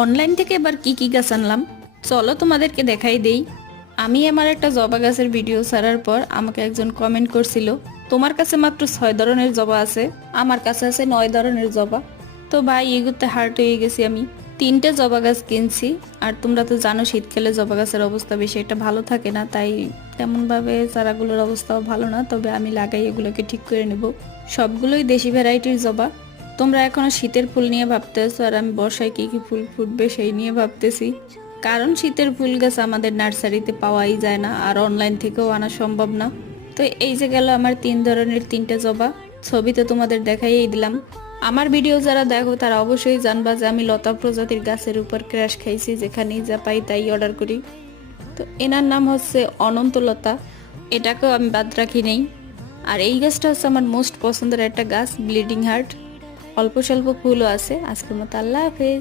Online থেকে এবার কি কি গাছ আনলাম? চলো তোমাদেরকে দেখাই দেই। আমি আমার একটা জবা গাছের ভিডিও ছাড়ার পর আমাকে একজন কমেন্ট করছিল, তোমার কাছে মাত্র ছয় ধরনের জবা আছে। আমার কাছে আছে নয় ধরনের জবা। তো ভাই, এগুতে হার্ট হয়ে গেছি আমি। তিনটে জবা গাছ কিনছি, আর তোমরা তো জানো শীতকালে জবা গাছের অবস্থা বেশি একটা ভালো থাকে না, তাই তেমনভাবে চারাগুলোর অবস্থাও ভালো না। তবে আমি লাগাই, এগুলোকে ঠিক করে নেব। সবগুলোই দেশি ভ্যারাইটির জবা। তোমরা এখনও শীতের ফুল নিয়ে ভাবতেছো আর আমি বর্ষায় কি কি ফুল ফুটবে সেই নিয়ে ভাবতেছি। কারণ শীতের ফুল গাছ আমাদের নার্সারিতে পাওয়াই যায় না আর অনলাইন থেকেও আনা সম্ভব না। তো এই যে গেল আমার তিন ধরনের তিনটে জবা। ছবিতে তোমাদের দেখাইয়েই দিলাম। আমার ভিডিও যারা দেখো তারা অবশ্যই জানবা যে আমি লতা প্রজাতির গাছের উপর ক্র্যাশ খাইছি, যেখানেই যা পাই তাই অর্ডার করি। তো এনার নাম হচ্ছে অনন্তলতা এটাকেও আমি বাদ রাখি নেই। আর এই গাছটা হচ্ছে আমার মোস্ট পছন্দের একটা গাছ, ব্লিডিং হার্ট। অল্প স্বল্প ফুলও আছে। আজকের মতো আল্লাহ হাফেজ।